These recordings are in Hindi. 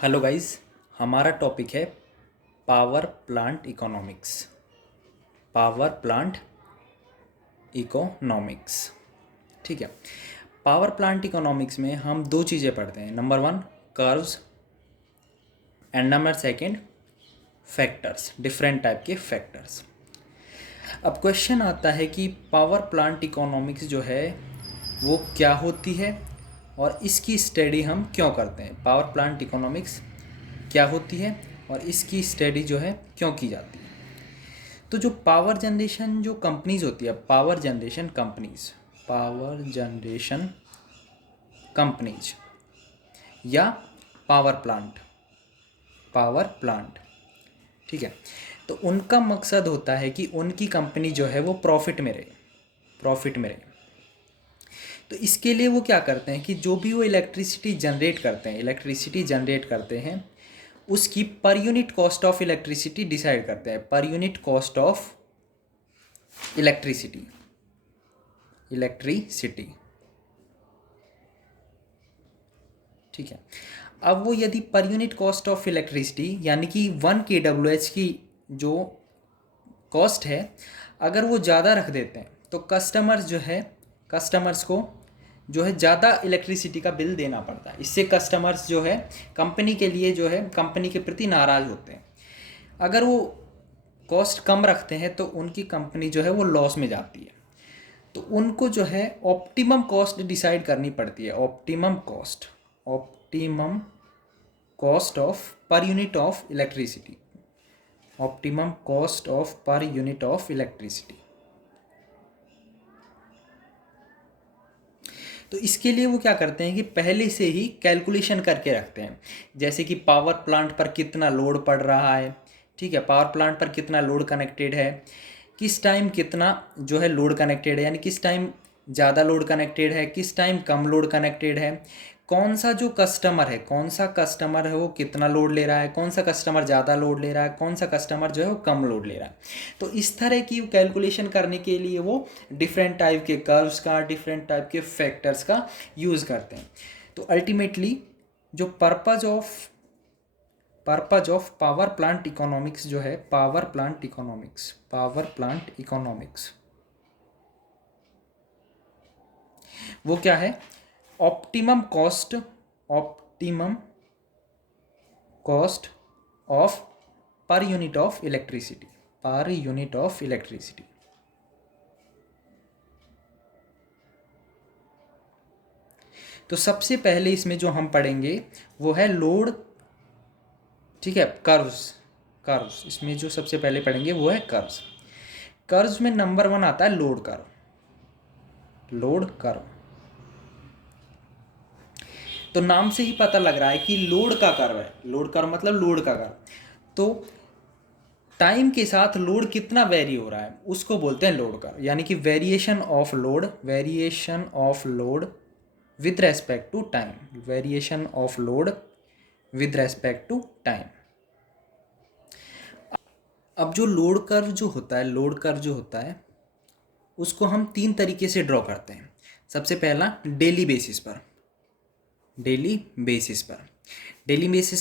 Hello guys. हमारा टॉपिक है power plant economics. Power plant economics, ठीक है। पावर प्लांट इकोनॉमिक्स में हम दो चीज़ें पढ़ते हैं। Number one, curves, and number second, factors, different type के फैक्टर्स। अब क्वेश्चन आता है कि पावर प्लांट इकोनॉमिक्स जो है वो क्या होती है और इसकी स्टडी हम क्यों करते हैं। पावर प्लांट इकोनॉमिक्स क्या होती है और इसकी स्टडी जो है क्यों की जाती है। तो जो पावर जनरेशन जो कंपनीज होती है, पावर जनरेशन कंपनीज या पावर प्लांट, ठीक है। तो उनका मकसद होता है कि उनकी कंपनी जो है वो प्रॉफिट में रहे। तो इसके लिए वो क्या करते हैं कि जो भी वो इलेक्ट्रिसिटी जनरेट करते हैं उसकी per unit cost of electricity decide करते हैं। Per unit cost of electricity, ठीक है। अब वो यदि per unit cost of electricity यानी कि 1 kWh की जो कॉस्ट है अगर वो ज़्यादा रख देते हैं तो कस्टमर्स को जो है ज़्यादा इलेक्ट्रिसिटी का बिल देना पड़ता है। इससे कस्टमर्स जो है कंपनी के लिए जो है कंपनी के प्रति नाराज़ होते हैं। अगर वो कॉस्ट कम रखते हैं तो उनकी कंपनी जो है वो लॉस में जाती है। तो उनको जो है ऑप्टिमम कॉस्ट डिसाइड करनी पड़ती है। Optimum cost of per unit of electricity, optimum cost of per unit of electricity. तो इसके लिए वो क्या करते हैं कि पहले से ही कैलकुलेशन करके रखते हैं। जैसे कि पावर प्लांट पर कितना लोड पड़ रहा है, ठीक है। पावर प्लांट पर कितना लोड कनेक्टेड है, किस टाइम कितना जो है लोड कनेक्टेड है, यानी किस टाइम ज़्यादा लोड कनेक्टेड है, किस टाइम कम लोड कनेक्टेड है, कौन सा कस्टमर है वो कितना लोड ले रहा है, कौन सा कस्टमर ज़्यादा लोड ले रहा है, कौन सा कस्टमर जो है वो कम लोड ले रहा है। तो इस तरह की कैलकुलेशन करने के लिए वो डिफरेंट टाइप के कर्व्स का, डिफरेंट टाइप के फैक्टर्स का यूज़ करते हैं। तो अल्टीमेटली जो purpose of power plant economics जो है, पावर प्लांट इकोनॉमिक्स वो क्या है? Optimum cost of per unit of electricity, तो सबसे पहले इसमें जो हम पढ़ेंगे वो है लोड, ठीक है। कर्व्स इसमें जो सबसे पहले पढ़ेंगे वो है कर्व्स में नंबर 1 आता है लोड कर्व। तो नाम से ही पता लग रहा है कि लोड का कर्व है। लोड कर्व मतलब लोड का कर्व। तो टाइम के साथ लोड कितना वेरी हो रहा है उसको बोलते हैं लोड कर्व, यानी कि variation of load with respect to time. अब जो लोड कर्व जो होता है उसको हम 3 तरीके से ड्रॉ करते हैं। सबसे पहला डेली बेसिस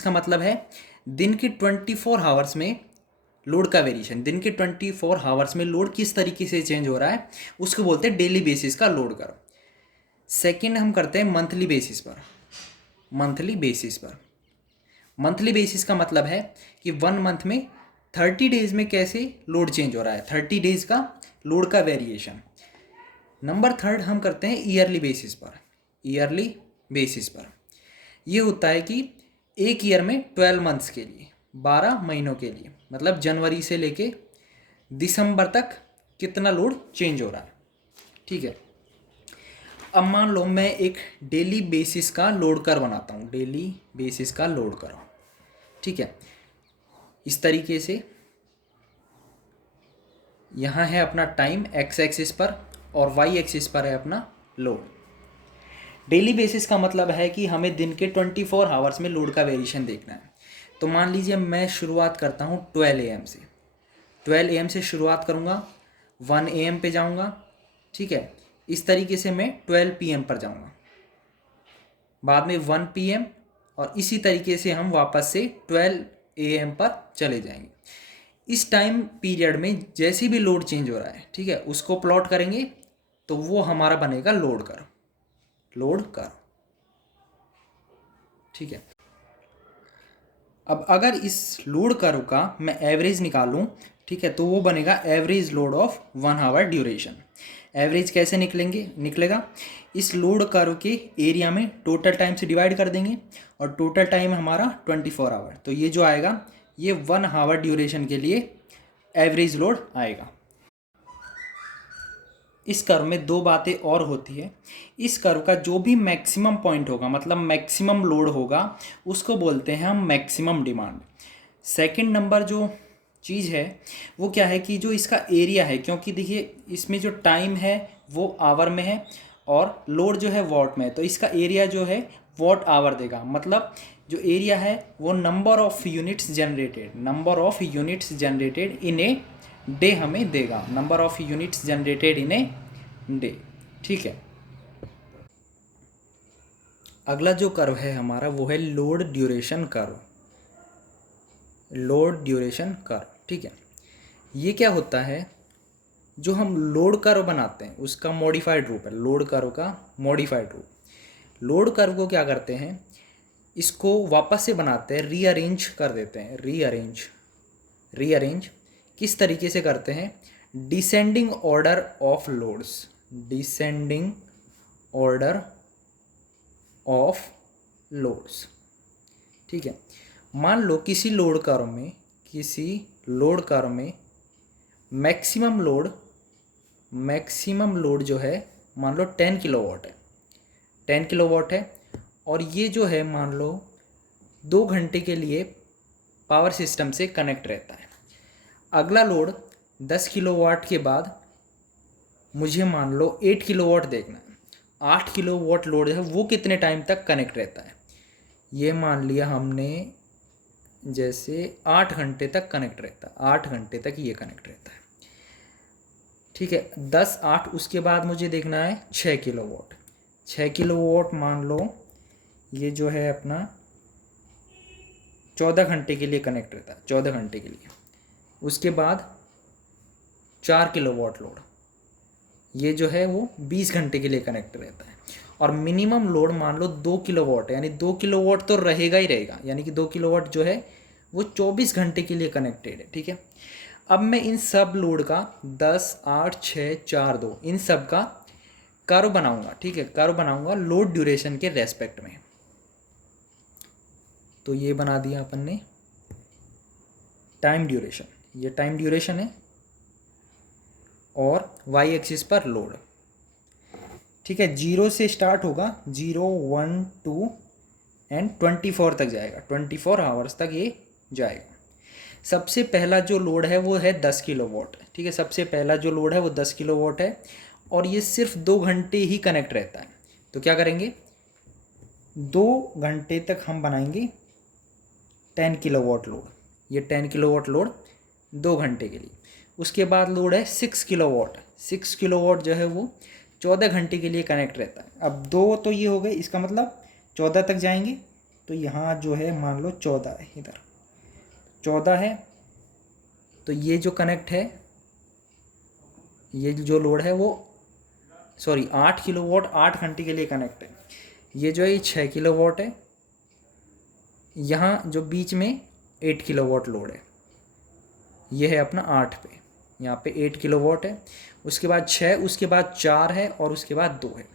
का मतलब है दिन के 24 आवर्स में लोड का वेरिएशन, दिन के 24 आवर्स में लोड किस तरीके से चेंज हो रहा है उसको बोलते हैं डेली बेसिस का लोड कर्व। सेकंड हम करते हैं मंथली बेसिस का मतलब है कि 1 मंथ में 30 डेज में कैसे लोड चेंज हो रहा है, 30 डेज का लोड का वेरिएशन। नंबर थर्ड हम करते हैं ईयरली बेसिस पर। ये होता है कि एक ईयर में 12 मंथ्स के लिए, 12 महीनों के लिए, मतलब जनवरी से लेके दिसंबर तक कितना लोड चेंज हो रहा है, ठीक है। अब मान लो मैं एक डेली बेसिस का लोड कर्व बनाता हूँ, ठीक है। इस तरीके से यहाँ है अपना टाइम एक्स एक्सिस पर और वाई एक्सिस पर है अपना लोड। डेली बेसिस का मतलब है कि हमें दिन के 24 आवर्स में लोड का वेरिएशन देखना है। तो मान लीजिए मैं शुरुआत करता हूँ 12 AM से शुरुआत करूँगा, 1 AM पे जाऊँगा, ठीक है। इस तरीके से मैं 12 PM पर जाऊँगा, बाद में 1 PM और इसी तरीके से हम वापस से 12 AM पर चले जाएंगे। इस टाइम पीरियड में जैसे भी लोड चेंज हो रहा है, ठीक है, उसको प्लॉट करेंगे तो वो हमारा बनेगा लोड कर्व, ठीक है। अब अगर इस लोड कर्व का मैं एवरेज निकालूं, ठीक है, तो वो बनेगा average load of 1 hour duration. Average कैसे निकलेगा, इस लोड कर्व के एरिया में टोटल टाइम से डिवाइड कर देंगे और टोटल टाइम हमारा 24 आवर, तो ये जो आएगा ये 1 आवर ड्यूरेशन के लिए एवरेज लोड आएगा। इस कर्व में दो बातें और होती है। इस कर्व का जो भी मैक्सिमम पॉइंट होगा, मतलब मैक्सिमम लोड होगा, उसको बोलते हैं हम मैक्सिमम डिमांड। सेकंड नंबर जो चीज़ है वो क्या है कि जो इसका एरिया है, क्योंकि देखिए इसमें जो टाइम है वो आवर में है और लोड जो है वॉट में है, तो इसका एरिया जो है वॉट आवर देगा। मतलब जो एरिया है वो number of units generated in a day हमें देगा, number of units generated in a day, ठीक है। अगला जो कर्व है हमारा वो है लोड ड्यूरेशन कर्व, ठीक है। ये क्या होता है, जो हम लोड कर्व बनाते हैं उसका मॉडिफाइड रूप है, लोड कर्व का मॉडिफाइड रूप। लोड कर्व को क्या करते हैं, इसको वापस से बनाते हैं, रीअरेंज कर देते हैं, रीअरेंज किस तरीके से करते हैं, डिसेंडिंग ऑर्डर ऑफ लोड्स, ठीक है। मान लो किसी लोड कर्व में मैक्सिमम लोड जो है मान लो 10 किलोवाट है और ये जो है मान लो 2 घंटे के लिए पावर सिस्टम से कनेक्ट रहता है। अगला लोड 10 किलोवाट के बाद मुझे मान लो 8 किलोवाट देखना है। 8 किलोवाट लोड है वो कितने टाइम तक कनेक्ट रहता है, ये मान लिया हमने जैसे 8 घंटे तक कनेक्ट रहता है, 8 घंटे तक ये कनेक्ट रहता है, ठीक है। 10-8 उसके बाद मुझे देखना है 6 किलोवाट मान लो ये जो है अपना 14 घंटे के लिए कनेक्ट रहता है, 14 घंटे के लिए। उसके बाद 4 किलोवाट लोड, ये जो है वो 20 घंटे के लिए कनेक्ट रहता है। और मिनिमम लोड मान लो 2 किलोवाट है, यानी 2 किलोवाट तो रहेगा ही रहेगा, यानी कि 2 किलोवाट जो है वो 24 घंटे के लिए कनेक्टेड है, ठीक है। अब मैं इन सब लोड का 10, 8, 6, 4, 2 इन सब का कर्व बनाऊंगा, ठीक है, कर्व बनाऊंगा लोड ड्यूरेशन के रेस्पेक्ट में। तो ये बना दिया अपन ने टाइम ड्यूरेशन, ये टाइम ड्यूरेशन है और वाई एक्सिस पर लोड, ठीक है। 0 से स्टार्ट होगा, 0, 1, 2 एंड 24 तक जाएगा, 24 आवर्स तक ये जाएगा। सबसे पहला जो लोड है वो है 10 किलोवाट, ठीक है। सबसे पहला जो लोड है वो 10 किलोवाट है और ये सिर्फ 2 घंटे ही कनेक्ट रहता है। तो क्या करेंगे, 2 घंटे तक हम बनाएंगे 10 किलोवाट लोड, ये 10 किलोवाट लोड 2 घंटे के लिए। उसके बाद लोड है 6 किलोवाट जो है वो 14 घंटे के लिए कनेक्ट रहता है। अब 2 तो ये हो गए, इसका मतलब 14 तक जाएंगे, तो यहाँ जो है मान लो 14 है, इधर 14 है, तो ये जो कनेक्ट है, ये जो लोड है वो 8 किलोवाट 8 घंटे के लिए कनेक्ट है। ये जो है ये 6 किलोवाट है, यहाँ जो बीच में 8 किलोवाट लोड है, ये है अपना 8 पे, यहाँ पे 8 किलोवाट है। उसके बाद 6, उसके बाद 4 है और उसके बाद 2 है,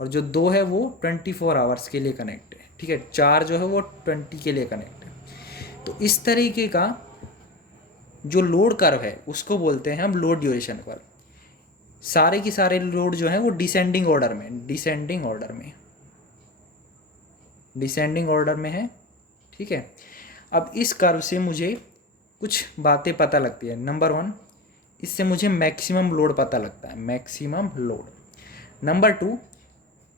और जो 2 है वो 24 आवर्स के लिए कनेक्ट है, ठीक है। 4 जो है वो 20 के लिए कनेक्ट है। तो इस तरीके का जो लोड कर्व है उसको बोलते हैं हम लोड ड्यूरेशन कर्व। सारे के सारे लोड जो है वो डिसेंडिंग ऑर्डर में है, ठीक है। अब इस कर्व से मुझे कुछ बातें पता लगती है। नंबर 1, इससे मुझे मैक्सिमम लोड पता लगता है, maximum load. Number 2,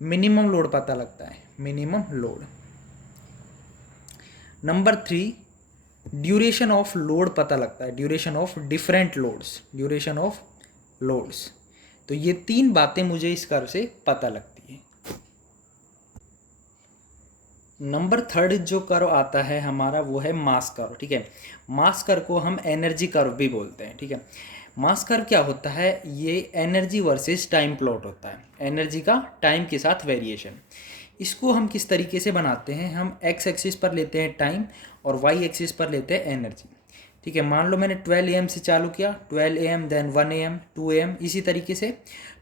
minimum load पता लगता है, minimum load. Number 3, duration of load पता लगता है, ड्यूरेशन ऑफ डिफरेंट लोड्स, तो ये 3 बातें मुझे इस कर्व से पता लगती है। नंबर थर्ड जो कर्व आता है हमारा वो है मास कर्व। ठीक है, मास कर्व को हम एनर्जी कर्व भी बोलते हैं। ठीक है, मास कर्व क्या होता है, ये एनर्जी वर्सेस टाइम प्लॉट होता है, एनर्जी का टाइम के साथ वेरिएशन। इसको हम किस तरीके से बनाते हैं, हम एक्स एक्सिस पर लेते हैं टाइम और वाई एक्सिस पर लेते हैं एनर्जी। ठीक है, मान लो मैंने 12 AM से चालू किया, 12 AM देन 1 AM 2 AM, इसी तरीके से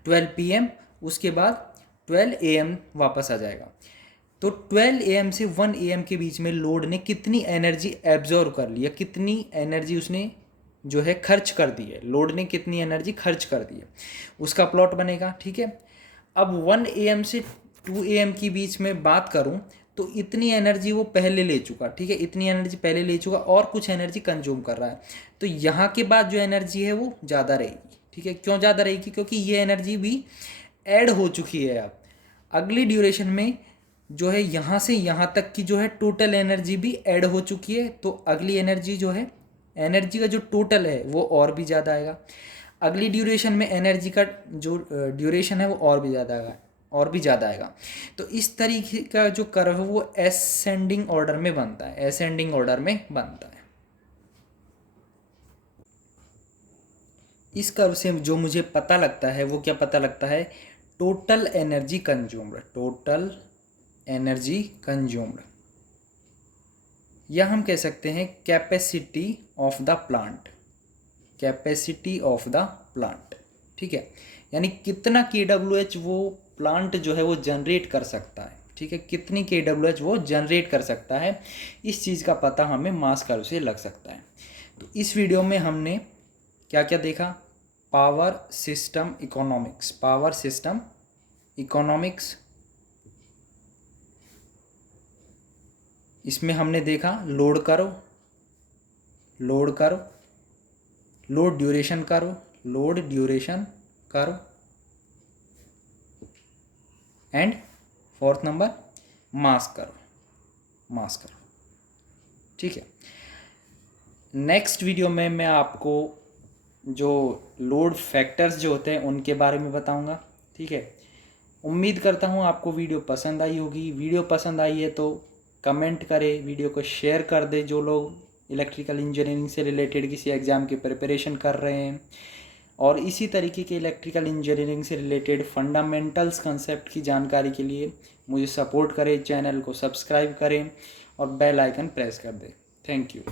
12 PM, उसके बाद 12 AM वापस आ जाएगा। तो 12 AM से 1 AM के बीच में लोड ने कितनी एनर्जी एब्जॉर्व कर ली, या कितनी एनर्जी उसने जो है खर्च कर दी है, लोड ने कितनी एनर्जी खर्च कर दी है, उसका प्लॉट बनेगा। ठीक है, अब 1 AM से 2 AM के बीच में बात करूं तो इतनी एनर्जी वो पहले ले चुका। ठीक है, इतनी एनर्जी पहले ले चुका और कुछ एनर्जी कंज्यूम कर रहा है, तो यहाँ के बाद जो एनर्जी है वो ज़्यादा रहेगी। ठीक है, क्यों ज़्यादा रहेगी, क्योंकि ये एनर्जी भी ऐड हो चुकी है। अब अगली ड्यूरेशन में जो है यहाँ से यहाँ तक की जो है टोटल एनर्जी भी ऐड हो चुकी है, तो अगली एनर्जी जो है, एनर्जी का जो टोटल है वो और भी ज़्यादा आएगा। अगली ड्यूरेशन में एनर्जी का जो ड्यूरेशन है वो और भी ज़्यादा आएगा, और भी ज़्यादा आएगा। तो इस तरीके का जो कर्व है वो असेंडिंग ऑर्डर में बनता है, असेंडिंग ऑर्डर में बनता है। इस कर्व से जो मुझे पता लगता है वो क्या पता लगता है, total energy consumed, total energy consumed, या हम कह सकते हैं capacity of the plant, capacity of the plant. ठीक है, यानी कितना KWH वो प्लांट जो है वो जनरेट कर सकता है। ठीक है, कितनी KWH वो जनरेट कर सकता है, इस चीज़ का पता हमें मास कर्व से लग सकता है। तो इस वीडियो में हमने क्या क्या देखा, power system economics, power system economics, इसमें हमने देखा load curve, load curve, load duration curve, load duration curve, and fourth number mass curve, mass curve. ठीक है, नेक्स्ट वीडियो में मैं आपको जो लोड फैक्टर्स जो होते हैं उनके बारे में बताऊंगा। ठीक है, उम्मीद करता हूँ आपको वीडियो पसंद आई होगी। वीडियो पसंद आई है तो कमेंट करें, वीडियो को शेयर कर दें जो लोग इलेक्ट्रिकल इंजीनियरिंग से रिलेटेड किसी एग्ज़ाम की प्रिपरेशन कर रहे हैं, और इसी तरीके के इलेक्ट्रिकल इंजीनियरिंग से रिलेटेड फंडामेंटल्स कंसेप्ट की जानकारी के लिए मुझे सपोर्ट करें, चैनल को सब्सक्राइब करें और बेल आइकन प्रेस कर दें। Thank you.